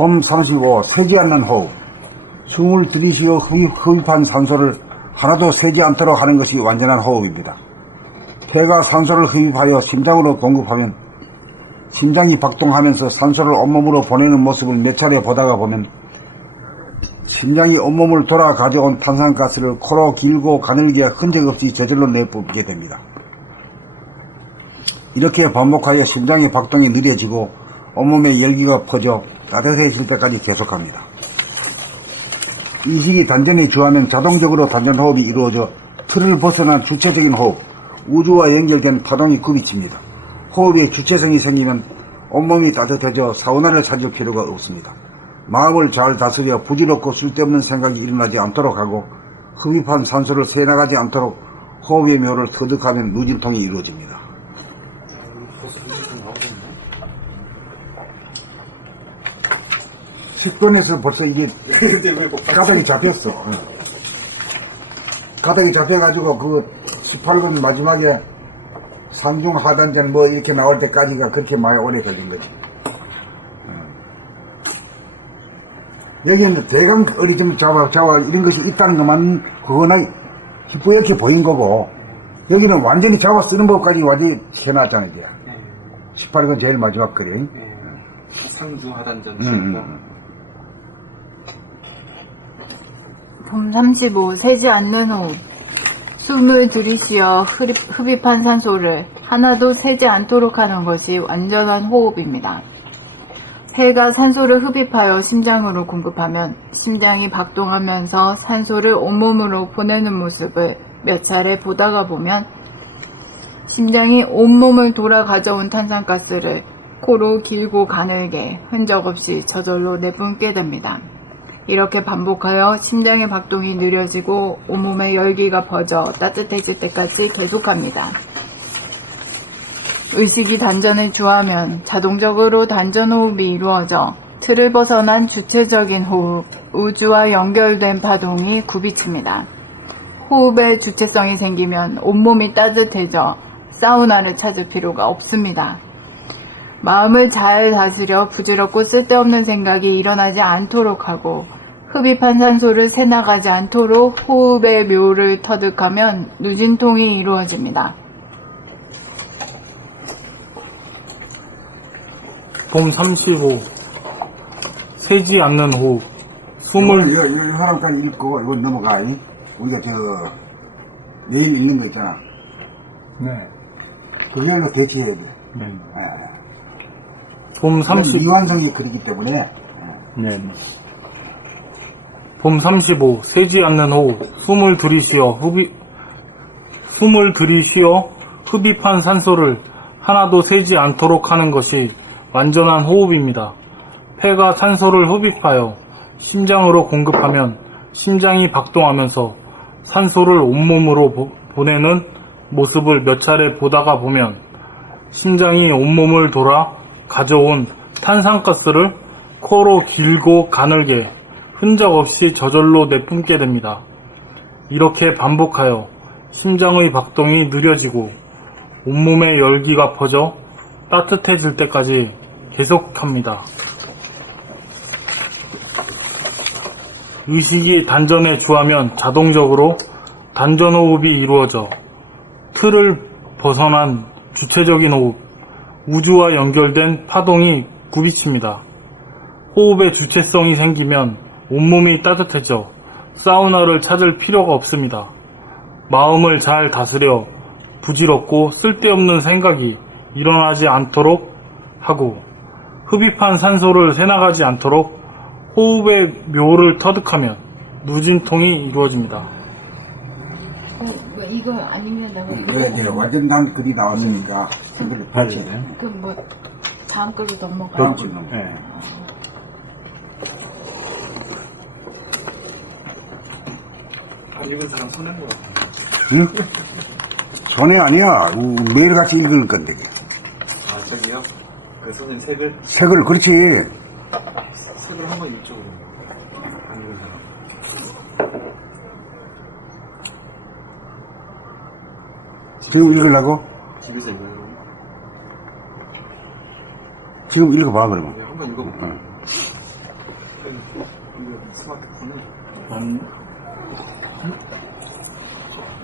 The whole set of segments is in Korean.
봄 35. 새지 않는 호흡. 숨을 들이쉬어 흡입한 산소를 하나도 새지 않도록 하는 것이 완전한 호흡입니다. 폐가 산소를 흡입하여 심장으로 공급하면 심장이 박동하면서 산소를 온몸으로 보내는 모습을 몇 차례 보다가 보면 심장이 온몸을 돌아 가져온 탄산가스를 코로 길고 가늘게 흔적 없이 저절로 내뿜게 됩니다. 이렇게 반복하여 심장의 박동이 느려지고 온몸에 열기가 퍼져 따뜻해질 때까지 계속합니다. 이 시기 단전에 주하면 자동적으로 단전호흡이 이루어져 틀을 벗어난 주체적인 호흡, 우주와 연결된 파동이 굽이칩니다. 호흡에 주체성이 생기면 온몸이 따뜻해져 사우나를 찾을 필요가 없습니다. 마음을 잘 다스려 부질없고 쓸데없는 생각이 일어나지 않도록 하고 흡입한 산소를 새나가지 않도록 호흡의 묘를 터득하면 누진통이 이루어집니다. 식권에서 벌써 이게 가닥이 잡혔어. 가닥이 잡혀가지고 그 18번 마지막에 상중 하단전 뭐 이렇게 나올 때까지가 그렇게 많이 오래 걸린 거지. 여기는 대강 어리점 잡아 이런 것이 있다는 것만 그거나 희뿌옇게 보인 거고, 여기는 완전히 잡아 쓰는 법까지 완전히 해놨잖아 이제. 18건 제일 마지막 거래. 상중 하단전 봄 35. 새지 않는 호흡. 숨을 들이쉬어 흡입한 산소를 하나도 새지 않도록 하는 것이 완전한 호흡입니다. 폐가 산소를 흡입하여 심장으로 공급하면 심장이 박동하면서 산소를 온몸으로 보내는 모습을 몇 차례 보다가 보면 심장이 온몸을 돌아 가져온 탄산가스를 코로 길고 가늘게 흔적 없이 저절로 내뿜게 됩니다. 이렇게 반복하여 심장의 박동이 느려지고 온몸에 열기가 퍼져 따뜻해질 때까지 계속합니다. 의식이 단전을 주하면 자동적으로 단전호흡이 이루어져 틀을 벗어난 주체적인 호흡, 우주와 연결된 파동이 굽이칩니다. 호흡에 주체성이 생기면 온몸이 따뜻해져 사우나를 찾을 필요가 없습니다. 마음을 잘 다스려 부질없고 쓸데없는 생각이 일어나지 않도록 하고 흡입한 산소를 새나가지 않도록 호흡의 묘를 터득하면 누진통이 이루어집니다. 봄 35. 새지 않는 호흡. 숨을 이거 사람까지 읽고 이거 넘어가. 우리가 내일 읽는 거 있잖아. 네. 그걸로 대체해야 돼. 네. 봄 30. 미완성이 그리기 때문에. 네. 봄 35. 새지 않는 호흡. 숨을 들이쉬어 흡입한 산소를 하나도 새지 않도록 하는 것이 완전한 호흡입니다. 폐가 산소를 흡입하여 심장으로 공급하면 심장이 박동하면서 산소를 온몸으로 보내는 모습을 몇 차례 보다가 보면 심장이 온몸을 돌아 가져온 탄산가스를 코로 길고 가늘게 흔적 없이 저절로 내뿜게 됩니다. 이렇게 반복하여 심장의 박동이 느려지고 온몸에 열기가 퍼져 따뜻해질 때까지 계속합니다. 의식이 단전에 주하면 자동적으로 단전호흡이 이루어져 틀을 벗어난 주체적인 호흡, 우주와 연결된 파동이 굽이칩니다. 호흡에 주체성이 생기면 온몸이 따뜻해져 사우나를 찾을 필요가 없습니다. 마음을 잘 다스려 부질없고 쓸데없는 생각이 일어나지 않도록 하고 흡입한 산소를 새나가지 않도록 호흡의 묘를 터득하면 누진통이 이루어집니다. 이거 안 읽는다고? 네, 완전한 글이 나왔으니까 그걸 같이. 그럼 뭐 다음 거로 넘어가요? 다음 주 넘어. 네. 안 읽은 사람 손해인 것 같아. 응? 손해 아니야. 매일같이 읽을 건데. 아 저기요? 그 선생님 색을? 색을, 그렇지. 색을 한번 읽죠 그러면. 안 읽은 사람. 지금 읽으려고? 집에서 읽어요. 지금 읽어봐, 그러면. 한번 읽어볼게요. 때는 이거 스마트폰을 아니,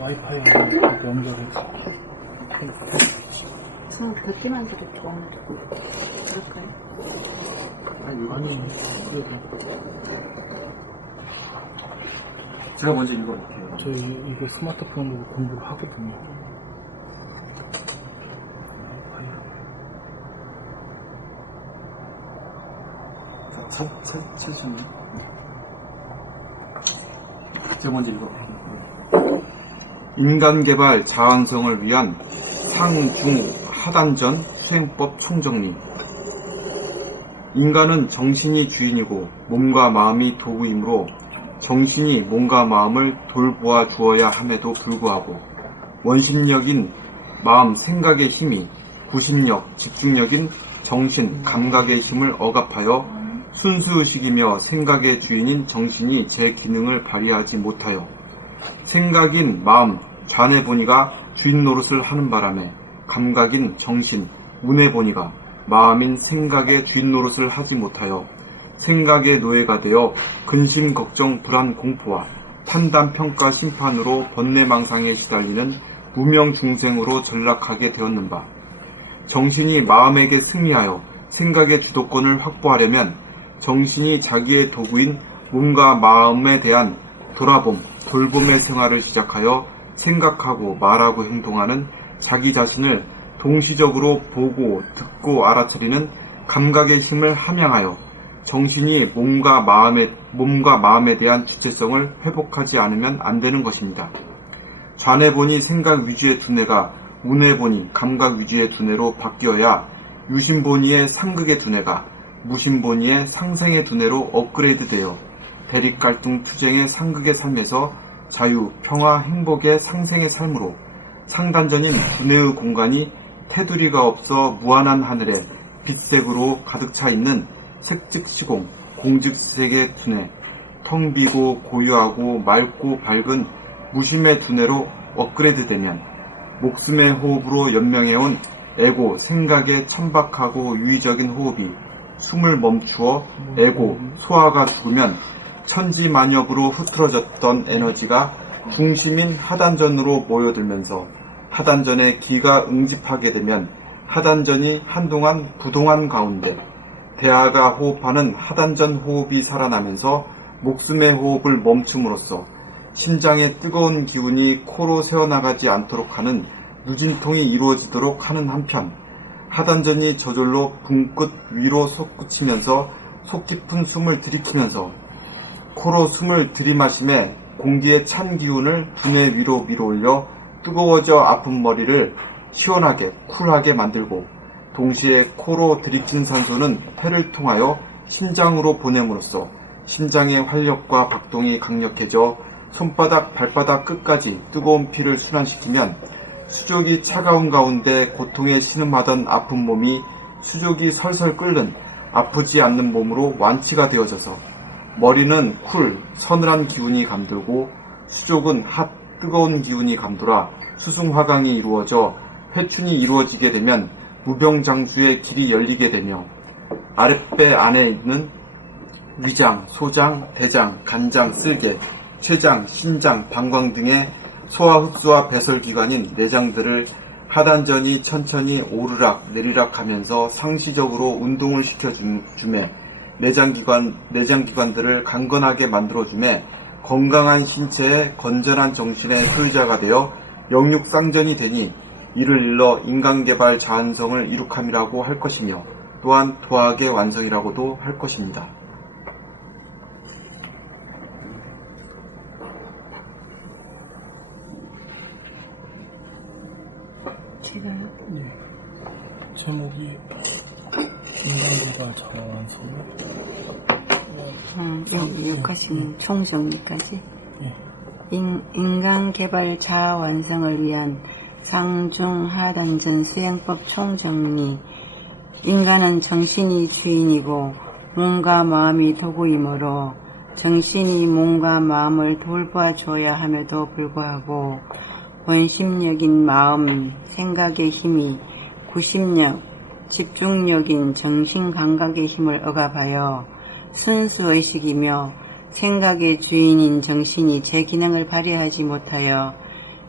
와이파이하고 연결해서. 좀 듣기만 들을게 오늘. 그럴까요? 아니, 그래도 제가 먼저 읽어볼게요. 저 이게 스마트폰으로 공부를 하거든요. 찾으셨나요? 제가 먼저 읽어볼게요. 인간개발 자완성을 위한 상중 하단전 수행법 총정리. 인간은 정신이 주인이고 몸과 마음이 도구이므로 정신이 몸과 마음을 돌보아 주어야 함에도 불구하고 원심력인 마음, 생각의 힘이 구심력, 집중력인 정신, 감각의 힘을 억압하여 순수의식이며 생각의 주인인 정신이 제 기능을 발휘하지 못하여 생각인 마음, 좌뇌본이가 주인 노릇을 하는 바람에 감각인 정신, 우뇌본이가 마음인 생각의 주인 노릇을 하지 못하여 생각의 노예가 되어 근심, 걱정, 불안, 공포와 판단, 평가, 심판으로 번뇌망상에 시달리는 무명 중생으로 전락하게 되었는 바, 정신이 마음에게 승리하여 생각의 주도권을 확보하려면 정신이 자기의 도구인 몸과 마음에 대한 돌아봄, 돌봄의 생활을 시작하여 생각하고 말하고 행동하는 자기 자신을 동시적으로 보고 듣고 알아차리는 감각의 힘을 함양하여 정신이 몸과 마음에 대한 주체성을 회복하지 않으면 안 되는 것입니다. 좌뇌본이 생각 위주의 두뇌가 우뇌본이 감각 위주의 두뇌로 바뀌어야 유심본이의 상극의 두뇌가 무심본이의 상생의 두뇌로 업그레이드되어 대립갈등 투쟁의 상극의 삶에서 자유, 평화, 행복의 상생의 삶으로 상단전인 두뇌의 공간이 테두리가 없어 무한한 하늘에 빛색으로 가득 차 있는 색즉시공, 공즉색의 두뇌, 텅 비고 고요하고 맑고 밝은 무심의 두뇌로 업그레이드되면 목숨의 호흡으로 연명해온 에고, 생각의 천박하고 유의적인 호흡이 숨을 멈추어 에고, 소화가 죽으면 천지만엽으로 흐트러졌던 에너지가 중심인 하단전으로 모여들면서 하단전에 기가 응집하게 되면 하단전이 한동안 부동한 가운데 대하가 호흡하는 하단전 호흡이 살아나면서 목숨의 호흡을 멈춤으로써 심장의 뜨거운 기운이 코로 새어나가지 않도록 하는 누진통이 이루어지도록 하는 한편 하단전이 저절로 붕끝 위로 솟구치면서 속 깊은 숨을 들이키면서 코로 숨을 들이마심에 공기의 찬 기운을 두뇌 위로 밀어올려 뜨거워져 아픈 머리를 시원하게 쿨하게 만들고 동시에 코로 들이킨 산소는 폐를 통하여 심장으로 보냄으로써 심장의 활력과 박동이 강력해져 손바닥, 발바닥 끝까지 뜨거운 피를 순환시키면 수족이 차가운 가운데 고통에 신음하던 아픈 몸이 수족이 설설 끓는 아프지 않는 몸으로 완치가 되어져서 머리는 쿨, 서늘한 기운이 감돌고 수족은 핫, 뜨거운 기운이 감돌아 수승화강이 이루어져 회춘이 이루어지게 되면 무병장수의 길이 열리게 되며 아랫배 안에 있는 위장, 소장, 대장, 간장, 쓸개, 췌장, 심장, 방광 등의 소화 흡수와 배설기관인 내장들을 하단전이 천천히 오르락 내리락 하면서 상시적으로 운동을 시켜주매 내장기관들을 강건하게 만들어주매 건강한 신체에 건전한 정신의 소유자가 되어 영육상전이 되니 이를 일러 인간개발 자한성을 이룩함이라고 할 것이며 또한 도학의 완성이라고도 할 것입니다. 제가요? 제목이 인간개발 자완성. 여기 욕하신 총정리까지. 예. 인간개발 자완성을 위한 상중하단전 수행법 총정리. 인간은 정신이 주인이고 몸과 마음이 도구이므로 정신이 몸과 마음을 돌봐 줘야 함에도 불구하고 원심력인 마음, 생각의 힘이 구심력, 집중력인 정신 감각의 힘을 억압하여 순수의식이며 생각의 주인인 정신이 제 기능을 발휘하지 못하여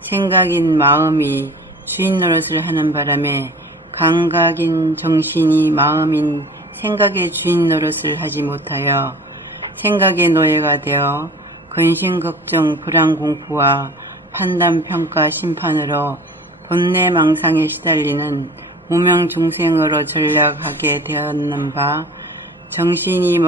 생각인 마음이 주인 노릇을 하는 바람에 감각인 정신이 마음인 생각의 주인 노릇을 하지 못하여 생각의 노예가 되어 근심걱정 불안공포와 판단평가 심판으로 본내망상에 시달리는 무명중생으로 전락하게 되었는 바, 정신이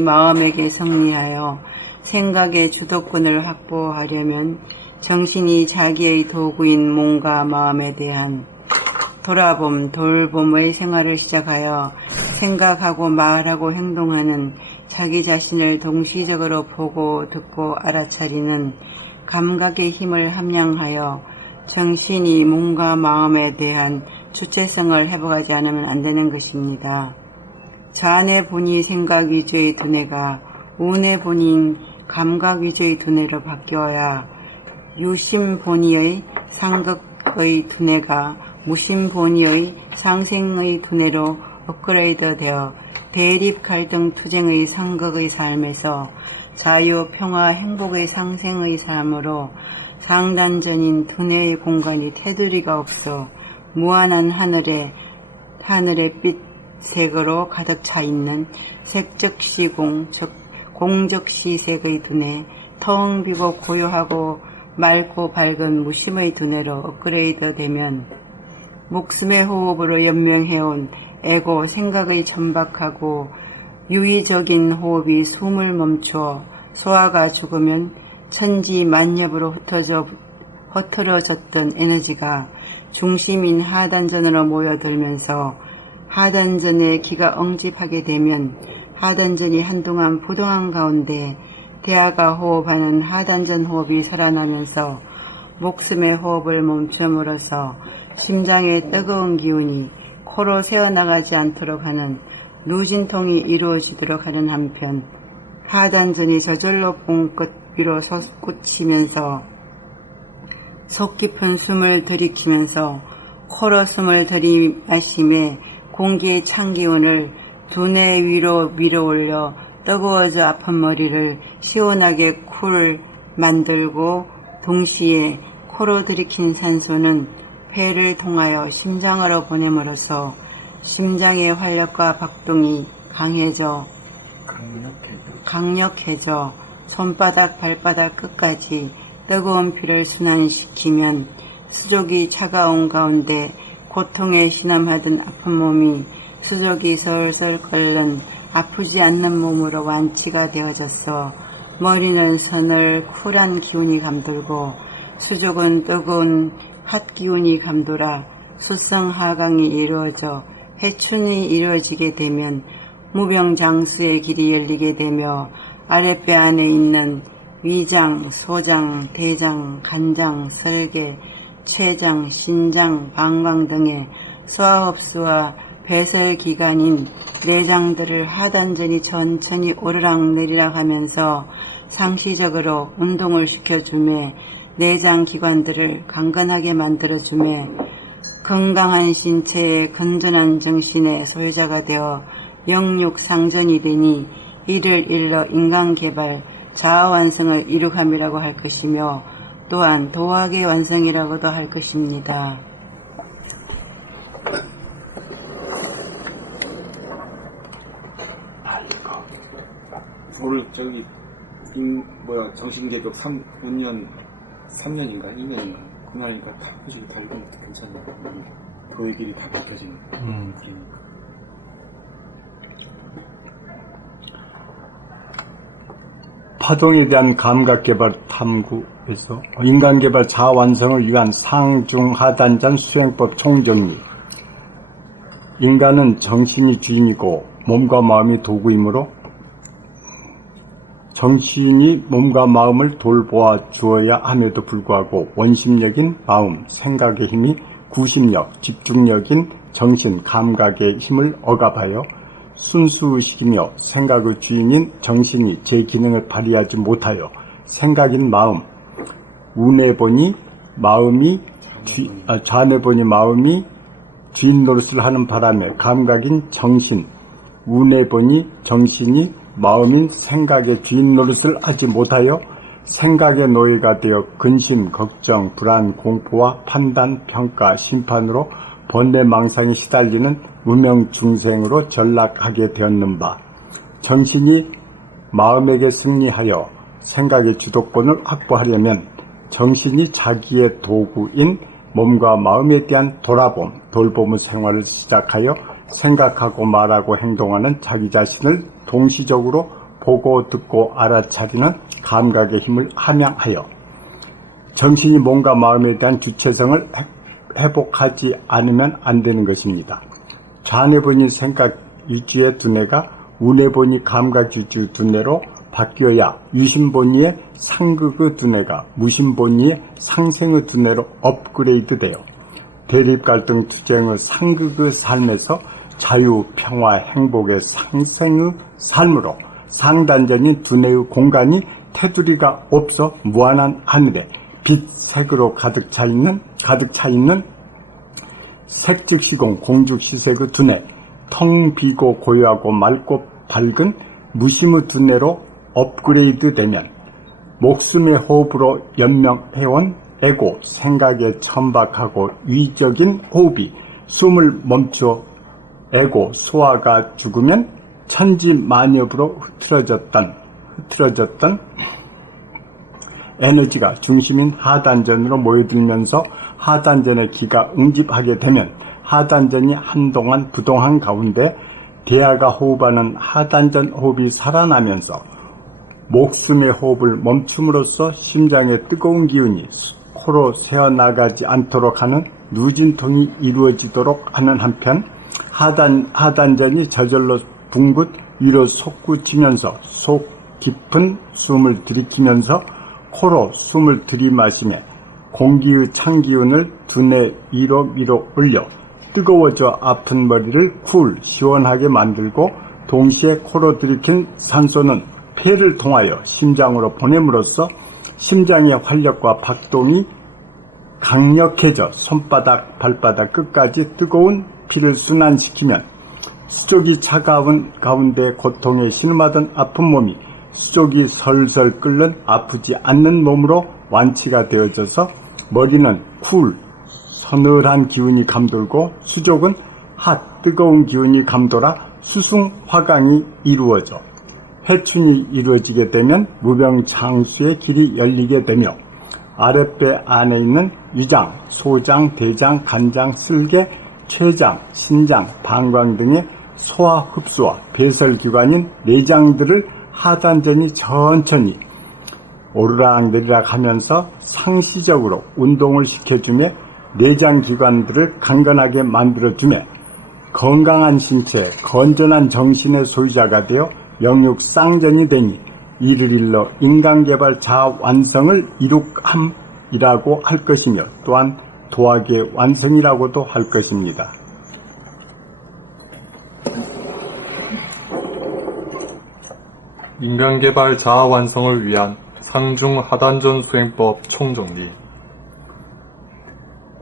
마음에게 성리하여 생각의 주도권을 확보하려면 정신이 자기의 도구인 몸과 마음에 대한 돌봄의 생활을 시작하여 생각하고 말하고 행동하는 자기 자신을 동시적으로 보고 듣고 알아차리는 감각의 힘을 함양하여 정신이 몸과 마음에 대한 주체성을 회복하지 않으면 안 되는 것입니다. 자안의 본이 생각 위주의 두뇌가 운의 본인 감각 위주의 두뇌로 바뀌어야 유심 본의의 상극의 두뇌가 무심 본의의 상생의 두뇌로 업그레이드 되어 대립 갈등 투쟁의 상극의 삶에서 자유, 평화, 행복의 상생의 삶으로 상단전인 두뇌의 공간이 테두리가 없어 무한한 하늘의 빛색으로 가득 차 있는 색적시공, 즉 공적시색의 두뇌, 텅 비고 고요하고 맑고 밝은 무심의 두뇌로 업그레이드 되면 목숨의 호흡으로 연명해온 에고 생각의 천박하고 유의적인 호흡이 숨을 멈추어 소화가 죽으면 천지만엽으로 흩어졌던 에너지가 중심인 하단전으로 모여들면서 하단전의 기가 응집하게 되면 하단전이 한동안 부동한 가운데 대하가 호흡하는 하단전 호흡이 살아나면서 목숨의 호흡을 멈춤으로써 심장의 뜨거운 기운이 코로 새어나가지 않도록 하는 누진통이 이루어지도록 하는 한편 하단전이 저절로 뽕끝 위로 솟구치면서 속 깊은 숨을 들이키면서 코로 숨을 들이마심에 공기의 찬 기운을 두뇌 위로 밀어올려 뜨거워져 아픈 머리를 시원하게 쿨 만들고 동시에 코로 들이킨 산소는 폐를 통하여 심장으로 보냄으로써 심장의 활력과 박동이 강력해져 손바닥 발바닥 끝까지 뜨거운 피를 순환시키면 수족이 차가운 가운데 고통에 신음하던 아픈 몸이 수족이 솔솔 끓는 아프지 않는 몸으로 완치가 되어졌어 머리는 서늘 쿨한 기운이 감돌고 수족은 뜨거운 핫 기운이 감돌아 수성하강이 이루어져 회춘이 이루어지게 되면 무병장수의 길이 열리게 되며 아랫배 안에 있는 위장, 소장, 대장, 간장, 설계, 췌장, 신장, 방광 등의 소화흡수와 배설기관인 내장들을 하단전이 천천히 오르락내리락 하면서 상시적으로 운동을 시켜주며 내장기관들을 강건하게 만들어주며 건강한 신체의 건전한 정신의 소유자가 되어 영육상전이 되니 이를 일러 인간개발, 자아완성을 이룩함이라고 할 것이며 또한 도학의 완성이라고도 할 것입니다. 오늘 정신계도 5년, 3년인가 2년인가 그날이니까 솔직히 다 읽으면 괜찮네. 도의 길이 다 밝혀지는 그러니까. 파동에 대한 감각개발 탐구에서 인간개발 자아완성을 위한 상중하단전 수행법 총정리. 인간은 정신이 주인이고 몸과 마음이 도구이므로 정신이 몸과 마음을 돌보아 주어야 함에도 불구하고 원심력인 마음, 생각의 힘이 구심력, 집중력인 정신, 감각의 힘을 억압하여 순수의식이며 생각의 주인인 정신이 제 기능을 발휘하지 못하여 생각인 마음, 좌뇌 보니 마음이 주인 노릇을 하는 바람에 감각인 정신, 운에 보니 정신이 마음인 생각의 주인 노릇을 하지 못하여 생각의 노예가 되어 근심, 걱정, 불안, 공포와 판단, 평가, 심판으로 번뇌망상에 시달리는 무명 중생으로 전락하게 되었는 바, 정신이 마음에게 승리하여 생각의 주도권을 확보하려면 정신이 자기의 도구인 몸과 마음에 대한 돌봄의 생활을 시작하여 생각하고 말하고 행동하는 자기 자신을 동시적으로 보고 듣고 알아차리는 감각의 힘을 함양하여 정신이 몸과 마음에 대한 주체성을 회복하지 않으면 안 되는 것입니다. 좌뇌 보니 생각 위주의 두뇌가 우뇌 보니 감각 위주 두뇌로 바뀌어야 유심 보니의 상극의 두뇌가 무심 보니의 상생의 두뇌로 업그레이드 되어 대립 갈등 투쟁의 상극의 삶에서 자유, 평화, 행복의 상생의 삶으로 상단전인 두뇌의 공간이 테두리가 없어 무한한 하늘에 빛, 색으로 가득 차 있는 색즉시공 공즉시색의 두뇌, 텅 비고 고요하고 맑고 밝은 무심의 두뇌로 업그레이드 되면 목숨의 호흡으로 연명해온 에고, 생각에 천박하고 위적인 호흡이 숨을 멈추어 에고, 소화가 죽으면 천지만엽으로 흐트러졌던 에너지가 중심인 하단전으로 모여들면서 하단전의 기가 응집하게 되면 하단전이 한동안 부동한 가운데 대하가 호흡하는 하단전 호흡이 살아나면서 목숨의 호흡을 멈춤으로써 심장의 뜨거운 기운이 코로 새어나가지 않도록 하는 누진통이 이루어지도록 하는 한편 하단전이 저절로 붕긋 위로 솟구치면서 속 깊은 숨을 들이키면서 코로 숨을 들이마시며 공기의 찬 기운을 두뇌 위로 올려 뜨거워져 아픈 머리를 시원하게 만들고 동시에 코로 들이킨 산소는 폐를 통하여 심장으로 보냄으로써 심장의 활력과 박동이 강력해져 손바닥, 발바닥 끝까지 뜨거운 피를 순환시키면 수족이 차가운 가운데 고통에 신음하던 아픈 몸이 수족이 설설 끓는 아프지 않는 몸으로 완치가 되어져서 머리는 서늘한 기운이 감돌고 수족은 뜨거운 기운이 감돌아 수승화강이 이루어져 해춘이 이루어지게 되면 무병장수의 길이 열리게 되며 아랫배 안에 있는 위장, 소장, 대장, 간장, 쓸개, 췌장, 신장, 방광 등의 소화 흡수와 배설기관인 내장들을 하단전이 천천히 오르락내리락 하면서 상시적으로 운동을 시켜주며 내장기관들을 강건하게 만들어주며 건강한 신체, 건전한 정신의 소유자가 되어 영육 쌍전이 되니 이를 일러 인간개발 자완성을 이룩함이라고 할 것이며 또한 도학의 완성이라고도 할 것입니다. 인간개발 자아 완성을 위한 상중 하단전 수행법 총정리.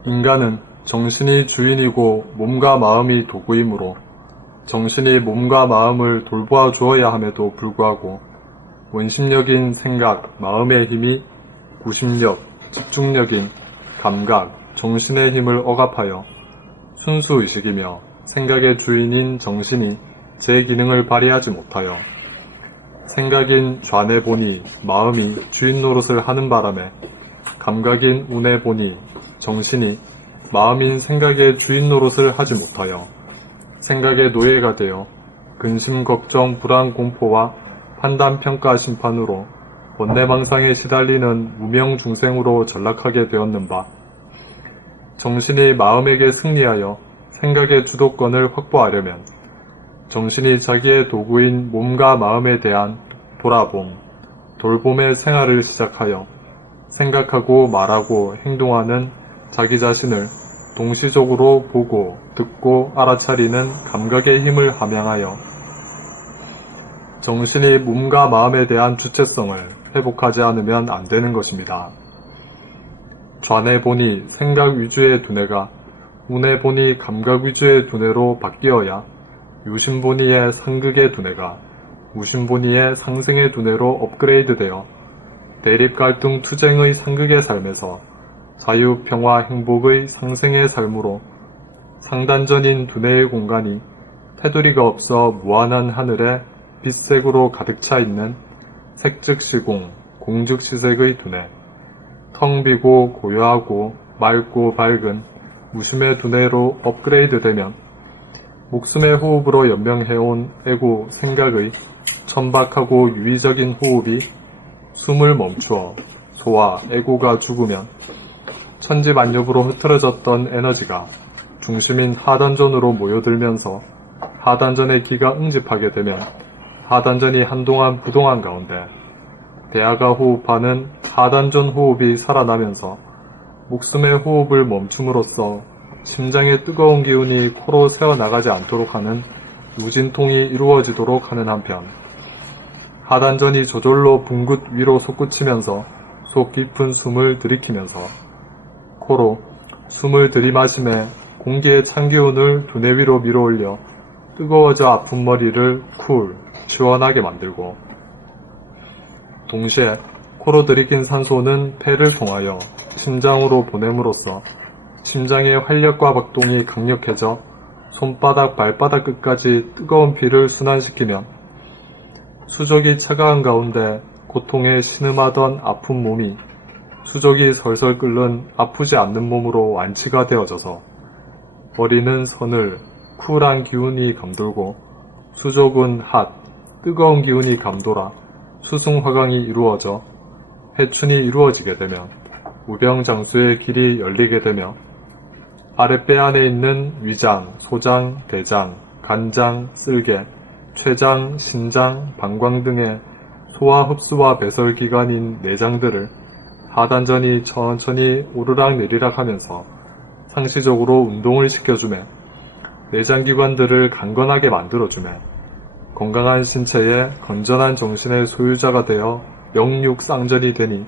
인간은 정신이 주인이고 몸과 마음이 도구이므로 정신이 몸과 마음을 돌보아 주어야 함에도 불구하고 원심력인 생각, 마음의 힘이 구심력, 집중력인 감각, 정신의 힘을 억압하여 순수의식이며 생각의 주인인 정신이 제 기능을 발휘하지 못하여 생각인 좌뇌 보니 마음이 주인 노릇을 하는 바람에 감각인 우뇌 보니 정신이 마음인 생각의 주인 노릇을 하지 못하여 생각의 노예가 되어 근심, 걱정, 불안, 공포와 판단, 평가, 심판으로 번뇌망상에 시달리는 무명 중생으로 전락하게 되었는 바, 정신이 마음에게 승리하여 생각의 주도권을 확보하려면 정신이 자기의 도구인 몸과 마음에 대한 돌봄의 생활을 시작하여 생각하고 말하고 행동하는 자기 자신을 동시적으로 보고 듣고 알아차리는 감각의 힘을 함양하여 정신이 몸과 마음에 대한 주체성을 회복하지 않으면 안 되는 것입니다. 좌뇌 보니 생각 위주의 두뇌가 운해본이 감각위주의 두뇌로 바뀌어야 유심본이의 상극의 두뇌가 무심본이의 상생의 두뇌로 업그레이드되어 대립갈등 투쟁의 상극의 삶에서 자유, 평화, 행복의 상생의 삶으로 상단전인 두뇌의 공간이 테두리가 없어 무한한 하늘에 빛색으로 가득 차 있는 색즉시공, 공즉시색의 두뇌, 텅 비고 고요하고 맑고 밝은 무심의 두뇌로 업그레이드되면 목숨의 호흡으로 연명해온 애고 생각의 천박하고 유의적인 호흡이 숨을 멈추어 소와 애고가 죽으면 천지만엽으로 흐트러졌던 에너지가 중심인 하단전으로 모여들면서 하단전의 기가 응집하게 되면 하단전이 한동안 부동한 가운데 대하가 호흡하는 하단전 호흡이 살아나면서 목숨의 호흡을 멈춤으로써 심장의 뜨거운 기운이 코로 새어나가지 않도록 하는 유진통이 이루어지도록 하는 한편 하단전이 저절로 붕긋 위로 솟구치면서 속 깊은 숨을 들이키면서 코로 숨을 들이마심에 공기의 찬 기운을 두뇌 위로 밀어올려 뜨거워져 아픈 머리를 시원하게 만들고 동시에 코로 들이킨 산소는 폐를 통하여 심장으로 보냄으로써 심장의 활력과 박동이 강력해져 손바닥 발바닥 끝까지 뜨거운 피를 순환시키면 수족이 차가운 가운데 고통에 신음하던 아픈 몸이 수족이 설설 끓는 아프지 않는 몸으로 완치가 되어져서 머리는 서늘 쿨한 기운이 감돌고 수족은 뜨거운 기운이 감돌아 수승화강이 이루어져 회춘이 이루어지게 되면 우병장수의 길이 열리게 되며 아랫배 안에 있는 위장, 소장, 대장, 간장, 쓸개, 췌장, 신장, 방광 등의 소화 흡수와 배설 기관인 내장들을 하단전이 천천히 오르락 내리락 하면서 상시적으로 운동을 시켜주며 내장기관들을 강건하게 만들어주며 건강한 신체에 건전한 정신의 소유자가 되어 영육쌍전이 되니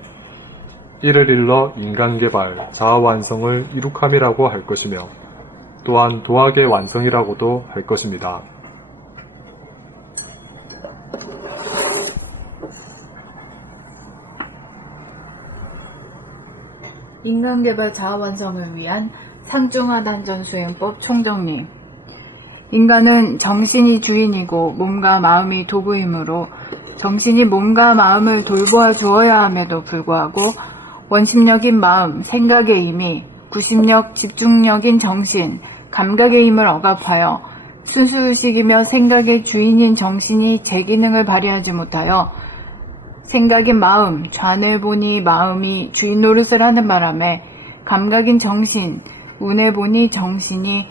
이를 일러 인간개발, 자아완성을 이룩함이라고 할 것이며 또한 도학의 완성이라고도 할 것입니다. 인간개발 자아완성을 위한 상중하단전 수행법 총정리. 인간은 정신이 주인이고 몸과 마음이 도구이므로 정신이 몸과 마음을 돌보아 주어야 함에도 불구하고 원심력인 마음, 생각의 힘이 구심력, 집중력인 정신, 감각의 힘을 억압하여 순수의식이며 생각의 주인인 정신이 제 기능을 발휘하지 못하여 생각인 마음, 좌뇌 보니 마음이 주인 노릇을 하는 바람에 감각인 정신, 운에 보니 정신이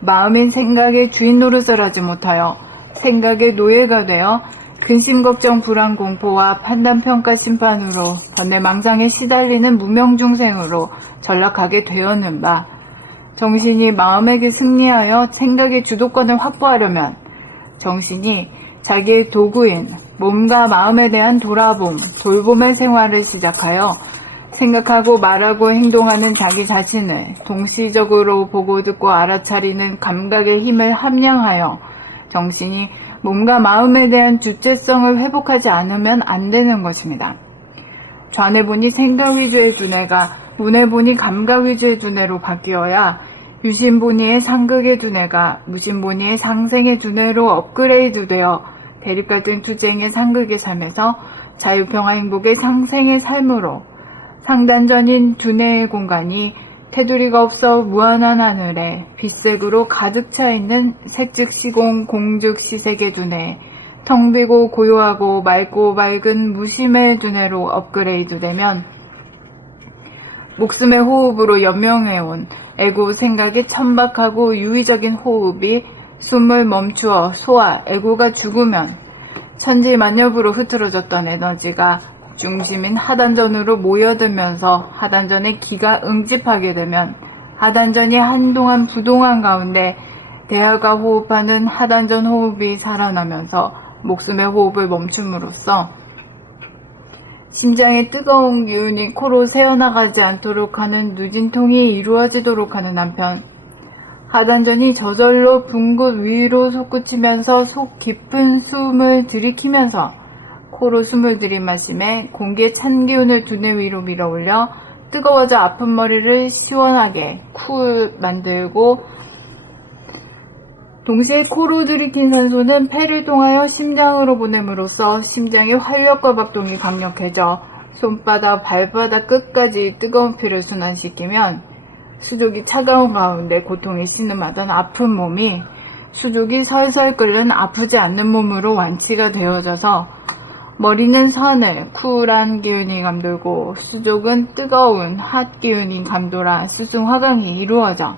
마음인 생각의 주인 노릇을 하지 못하여 생각의 노예가 되어 근심, 걱정, 불안, 공포와 판단, 평가, 심판으로 번뇌망상에 시달리는 무명중생으로 전락하게 되었는 바, 정신이 마음에게 승리하여 생각의 주도권을 확보하려면 정신이 자기의 도구인 몸과 마음에 대한 돌봄의 생활을 시작하여 생각하고 말하고 행동하는 자기 자신을 동시적으로 보고 듣고 알아차리는 감각의 힘을 함량하여 정신이 몸과 마음에 대한 주체성을 회복하지 않으면 안 되는 것입니다. 좌뇌 보니 생각 위주의 두뇌가 운에 보니 감각 위주의 두뇌로 바뀌어야 유심 보니의 상극의 두뇌가 무심 보니의 상생의 두뇌로 업그레이드되어 대립갈등 투쟁의 상극의 삶에서 자유평화 행복의 상생의 삶으로 상단전인 두뇌의 공간이 테두리가 없어 무한한 하늘에 빛색으로 가득 차 있는 색즉시공 공즉시색의 두뇌, 텅 비고 고요하고 맑고 밝은 무심의 두뇌로 업그레이드되면 목숨의 호흡으로 연명해온 에고 생각의 천박하고 유의적인 호흡이 숨을 멈추어 소와 에고가 죽으면 천지만엽으로 흐트러졌던 에너지가 중심인 하단전으로 모여들면서 하단전의 기가 응집하게 되면 하단전이 한동안 부동한 가운데 대하가 호흡하는 하단전 호흡이 살아나면서 목숨의 호흡을 멈춤으로써 심장의 뜨거운 기운이 코로 새어나가지 않도록 하는 누진통이 이루어지도록 하는 한편 하단전이 저절로 붕긋 위로 솟구치면서 속 깊은 숨을 들이키면서 코로 숨을 들이마심에 공기의 찬 기운을 두뇌 위로 밀어올려 뜨거워져 아픈 머리를 시원하게 쿨 만들고, 동시에 코로 들이킨 산소는 폐를 통하여 심장으로 보냄으로써 심장의 활력과 박동이 강력해져 손바닥, 발바닥 끝까지 뜨거운 피를 순환시키면 수족이 차가운 가운데 고통이 신음하던 아픈 몸이 수족이 설설 끓는 아프지 않는 몸으로 완치가 되어져서 머리는 서늘, 쿨한 기운이 감돌고 수족은 뜨거운 핫 기운이 감돌아 수승화강이 이루어져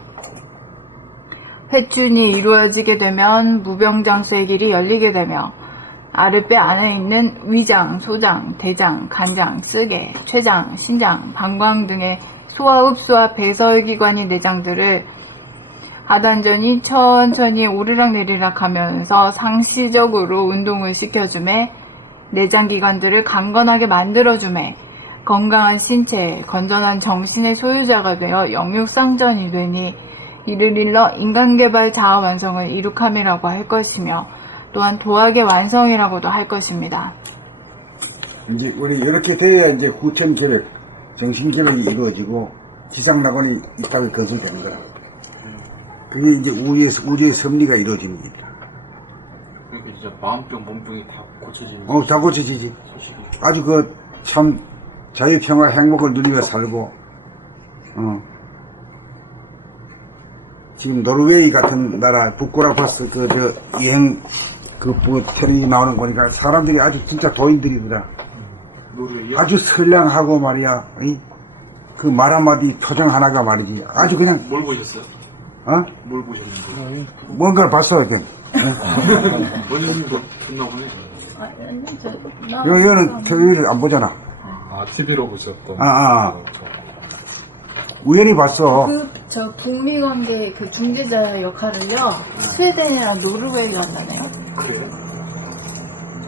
회춘이 이루어지게 되면 무병장수의 길이 열리게 되며 아랫배 안에 있는 위장, 소장, 대장, 간장, 쓰개, 췌장, 신장, 방광 등의 소화, 흡수와 배설기관의 내장들을 하단전이 천천히 오르락내리락 하면서 상시적으로 운동을 시켜주매 내장기관들을 강건하게 만들어주매 건강한 신체, 건전한 정신의 소유자가 되어 영육상전이 되니 이를 일러 인간개발 자아 완성을 이룩함이라고 할 것이며 또한 도학의 완성이라고도 할 것입니다. 이제 우리 이렇게 돼야 이제 후천계획, 정신계획이 이루어지고 지상낙원이 이 땅에 건설되는 거라. 그게 이제 우주의 섭리가 이루어집니다. 그러니까 진짜 마음병, 몸병이 다 고쳐지는 다 고쳐지지. 아주 참 자유평화 행복을 누리며 살고, 지금 노르웨이 같은 나라 부코라파스트 여행 텔레비 나오는 거니까 사람들이 아주 진짜 도인들이더라. 아주 선량하고 말이야. 그 말 한마디 표정 하나가 말이지. 아주 그냥. 뭘 보셨어요? 뭘 보셨는데? 뭔가를 봤어, 이렇게. 원장님도 좋나 보네. 여기는 텔레비를 안 보잖아. TV로 보셨던. 우연히 봤어. 저 북미관계 중재자 역할을요, 스웨덴이랑 노르웨이가 한다네요.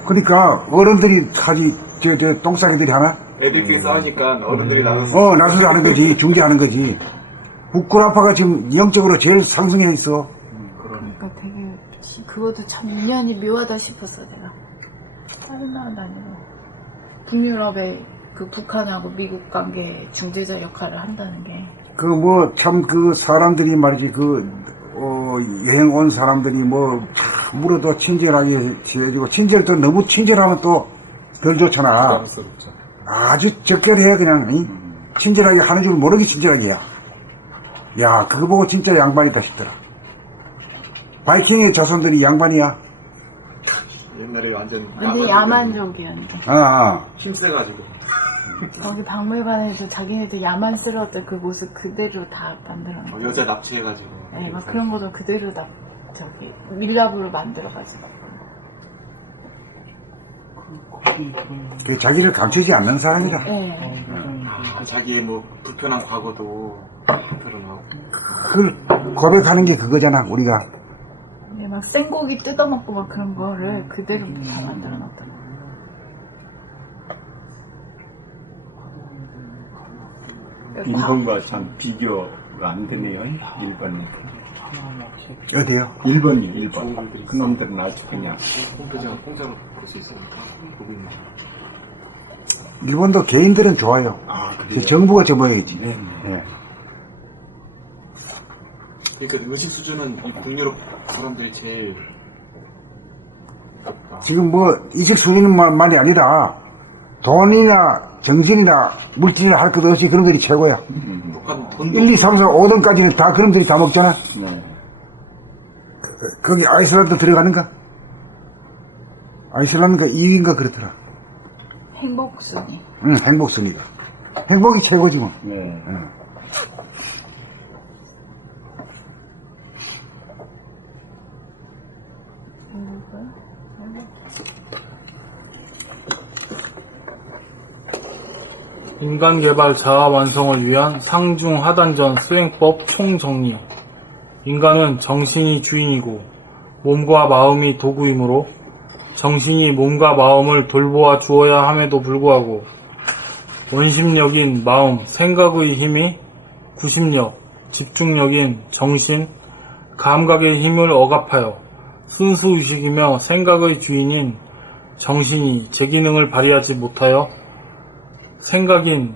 그러니까 어른들이 하지, 똥 싸개들이 하나? 애들끼리 싸우니까 어른들이 나서서. 나서서 하는 거지. 중재하는 거지. 부쿠라파가 지금 영적으로 제일 상승해 있어. 그러니까 되게, 그것도 참 인연이 묘하다 싶었어, 내가. 다른 나라도 아니고. 북유럽의 북한하고 미국 관계 중재자 역할을 한다는 게. 참 사람들이 말이지, 여행 온 사람들이 물어도 친절하게 지내주고, 친절도 너무 친절하면 또 덜 좋잖아. 부담스럽죠. 아주 적절해, 그냥. 친절하게 하는 줄 모르게 친절하게 해. 야, 그거 보고 진짜 양반이다 싶더라. 바이킹의 자손들이 양반이야. 옛날에 완전 야만족이었는데. 힘세가지고. 거기 박물관에서 자기네들 야만스러웠던 그 모습 그대로 다 만들어놨어. 여자 납치해가지고. 네, 막 그런 것도 그대로 다 밀랍으로 만들어가지고. 자기를 감추지 않는 사람이라. 네. 자기의 불편한 과거도 드러나고. 그걸 고백하는 게 그거잖아, 우리가. 네, 막 생고기 뜯어먹고 막 그런 거를 그대로 다 만들어놨던. 일본과 참 비교가 안 되네요. 일본이. 어디요? 1번. 그놈들은 아주 그냥. 홈페이지가 공짜로 볼 수 있으니까. 일본도 개인들은 좋아요. 정부가 접어야지. 네. 그러니까 의식 수준은 이 북유럽 사람들이 제일 높다. 지금 이식 수준은 말이 아니라 돈이나 정신이나 물질이나 할 것 없이 그런 들이 최고야. 똑같은 돈도 1, 2, 3, 4, 5등까지는 다 그런 들이 다 먹잖아. 네. 거기 아이슬란드 들어가는가? 아이슬란드가 2위인가 그렇더라. 행복순위. 응, 행복순위가. 행복이 최고지 뭐. 네. 인간개발 자아 완성을 위한 상중하단전 수행법 총정리. 인간은 정신이 주인이고 몸과 마음이 도구이므로 정신이 몸과 마음을 돌보아 주어야 함에도 불구하고 원심력인 마음, 생각의 힘이 구심력, 집중력인 정신, 감각의 힘을 억압하여 순수의식이며 생각의 주인인 정신이 제 기능을 발휘하지 못하여 생각인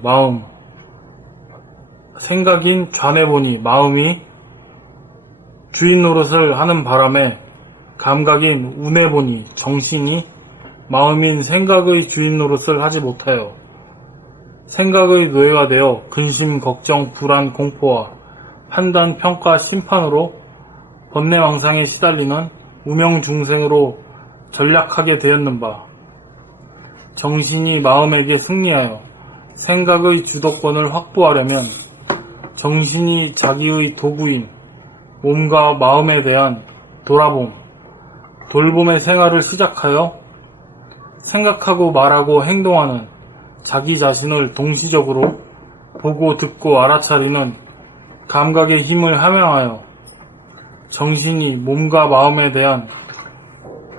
좌뇌본이 마음이 주인 노릇을 하는 바람에 감각인 우뇌본이 정신이 마음인 생각의 주인 노릇을 하지 못하여 생각의 노예가 되어 근심, 걱정, 불안, 공포와 판단, 평가, 심판으로 번뇌왕상에 시달리는 우명중생으로 전락하게 되었는바, 정신이 마음에게 승리하여 생각의 주도권을 확보하려면 정신이 자기의 도구인 몸과 마음에 대한 돌봄의 생활을 시작하여 생각하고 말하고 행동하는 자기 자신을 동시적으로 보고 듣고 알아차리는 감각의 힘을 함양하여 정신이 몸과 마음에 대한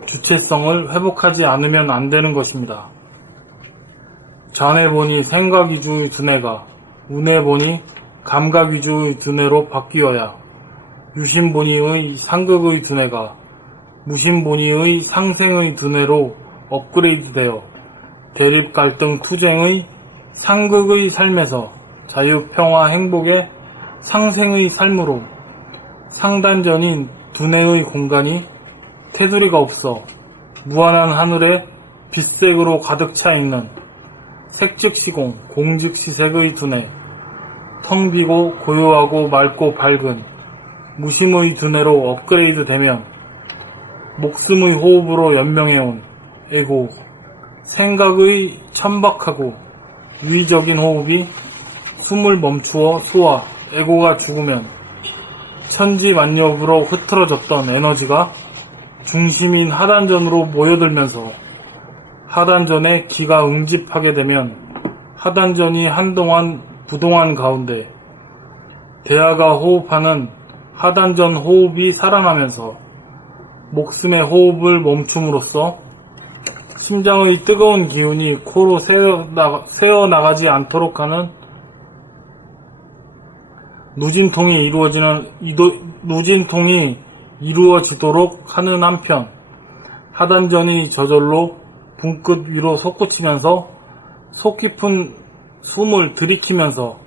주체성을 회복하지 않으면 안 되는 것입니다. 좌뇌본이 생각 위주의 두뇌가 우뇌본이 감각 위주의 두뇌로 바뀌어야 유심본이의 상극의 두뇌가 무심본이의 상생의 두뇌로 업그레이드되어 대립, 갈등, 투쟁의 상극의 삶에서 자유, 평화, 행복의 상생의 삶으로 상단전인 두뇌의 공간이 테두리가 없어 무한한 하늘에 빛색으로 가득 차 있는 색즉시공, 공즉시색의 두뇌, 텅 비고 고요하고 맑고 밝은 무심의 두뇌로 업그레이드 되면 목숨의 호흡으로 연명해온 에고, 생각의 천박하고 유의적인 호흡이 숨을 멈추어 소화, 에고가 죽으면 천지만엽으로 흐트러졌던 에너지가 중심인 하단전으로 모여들면서 하단전에 기가 응집하게 되면 하단전이 한동안 부동한 가운데 대하가 호흡하는 하단전 호흡이 살아나면서 목숨의 호흡을 멈춤으로써 심장의 뜨거운 기운이 코로 새어나가지 않도록 하는 누진통이 이루어지도록 하는 한편 하단전이 저절로 분끝 위로 솟구치면서 속 깊은 숨을 들이키면서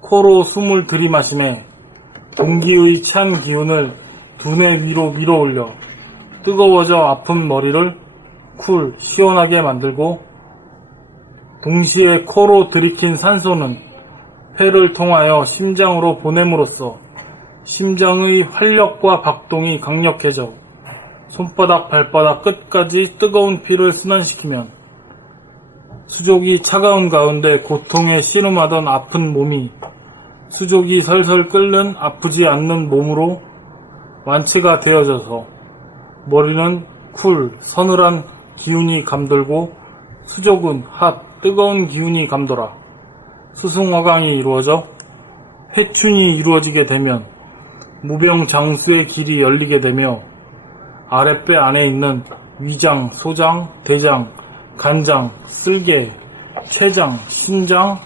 코로 숨을 들이마심에 공기의 찬 기운을 두뇌 위로 밀어올려 뜨거워져 아픈 머리를 시원하게 만들고 동시에 코로 들이킨 산소는 폐를 통하여 심장으로 보냄으로써 심장의 활력과 박동이 강력해져 손바닥 발바닥 끝까지 뜨거운 피를 순환시키면 수족이 차가운 가운데 고통에 씨름하던 아픈 몸이 수족이 설설 끓는 아프지 않는 몸으로 완치가 되어져서 머리는 서늘한 기운이 감돌고 수족은 뜨거운 기운이 감돌아 수승화강이 이루어져 회춘이 이루어지게 되면 무병장수의 길이 열리게 되며 아랫배 안에 있는 위장, 소장, 대장, 간장, 쓸개, 췌장, 신장,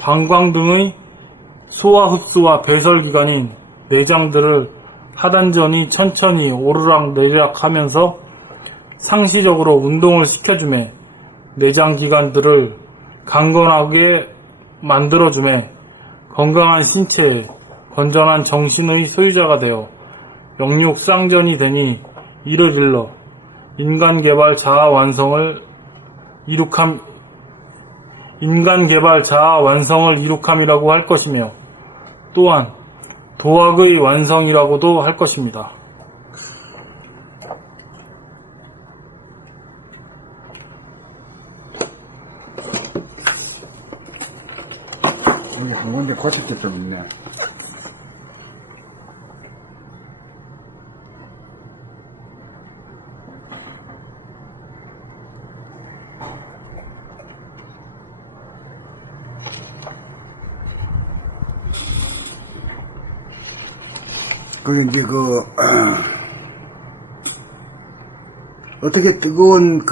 방광 등의 소화 흡수와 배설기관인 내장들을 하단전이 천천히 오르락내리락 하면서 상시적으로 운동을 시켜주매 내장기관들을 강건하게 만들어주매 건강한 신체에 건전한 정신의 소유자가 되어 영육쌍전이 되니 이를 일러 인간개발 자아 완성을 이룩함이라고 할 것이며 또한 도학의 완성이라고도 할 것입니다. 여기 한 군데 거칠 게 좀 있네. 그리고 이제 어떻게 뜨거운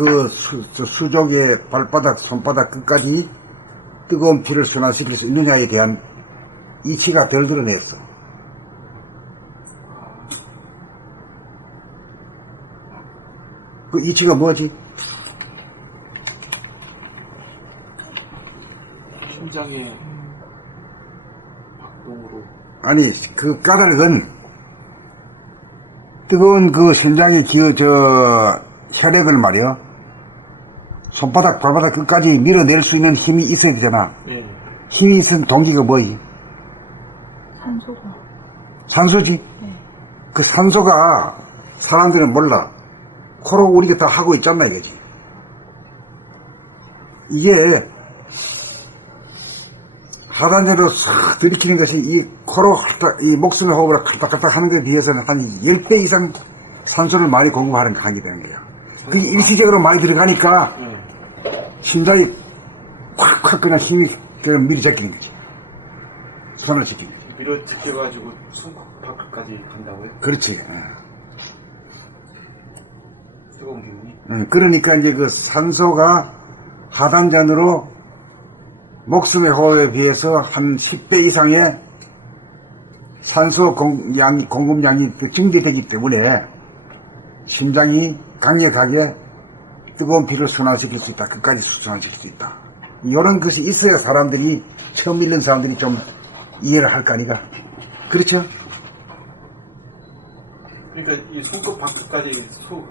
수족의 발바닥, 손바닥 끝까지 뜨거운 피를 순환시킬 수 있느냐에 대한 이치가 덜 드러냈어. 그 이치가 뭐지? 심장의 박동으로 아니, 그 까닭은 뜨거운 그 심장의 혈액을 말이야. 손바닥, 발바닥 끝까지 밀어낼 수 있는 힘이 있어야 되잖아. 예. 힘이 있는 동기가 뭐지? 산소가. 산소지? 네. 그 산소가 사람들은 몰라. 코로 우리가 다 하고 있잖아, 이거지. 이게 하단제로 싹 들이키는 것이 이 코로 이 목숨의 호흡을 칼딱칼딱 하는 것에 비해서는 한 10배 이상 산소를 많이 공급하는 강이 되는 거야. 그게 일시적으로 많이 들어가니까 심장이 콱콱 그냥 힘이 그냥 밀어제끼는 거지. 손을 지키는 거지. 밀어제껴가지고 손톱 밖까지 간다고요? 그렇지. 뜨거운 기운이? 그러니까 이제 그 산소가 하단전으로 목숨의 호흡에 비해서 한 10배 이상의 산소 공급량이 증대되기 때문에 심장이 강력하게 뜨거운 피를 순환시킬 수 있다. 끝까지 순환시킬 수 있다. 이런 것이 있어야 사람들이, 처음 읽는 사람들이 좀 이해를 할 거 아니가. 그렇죠? 그러니까 이 손톱 밖까지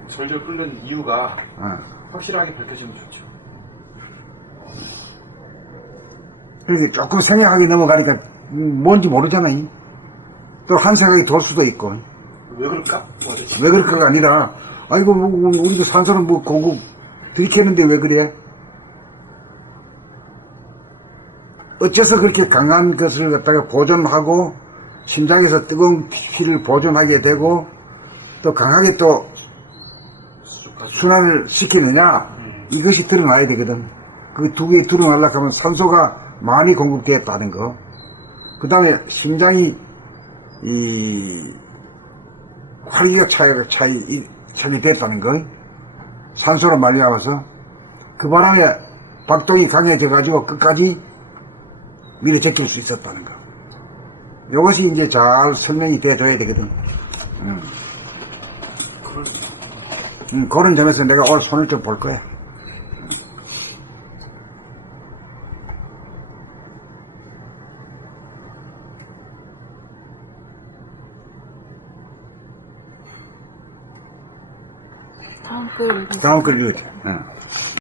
절절 끓는 이유가 어. 확실하게 밝혀지면 좋죠. 그렇게 조금 생략하게 넘어가니까 뭔지 모르잖아. 또 한 생각이 돌 수도 있고. 왜 그럴까? 왜 그럴까가 아니라, 아이고, 우리도 산소는 공급 들이켰는데 왜 그래? 어째서 그렇게 강한 것을 갖다가 보존하고, 심장에서 뜨거운 피를 보존하게 되고, 또 강하게 또 순환을 시키느냐? 이것이 드러나야 되거든. 그 두 개 드러나려고 하면 산소가 많이 공급되었다는 거. 그 다음에 심장이 활기가 차게 됐다는 거. 산소로 말미암아서 그 바람에 박동이 강해져가지고 끝까지 밀어제낄 수 있었다는 거. 이것이 이제 잘 설명이 돼줘야 되거든. 그런 점에서 내가 오늘 손을 좀 볼 거야. 다음 글 읽으세요. 다음 걸 읽어줘.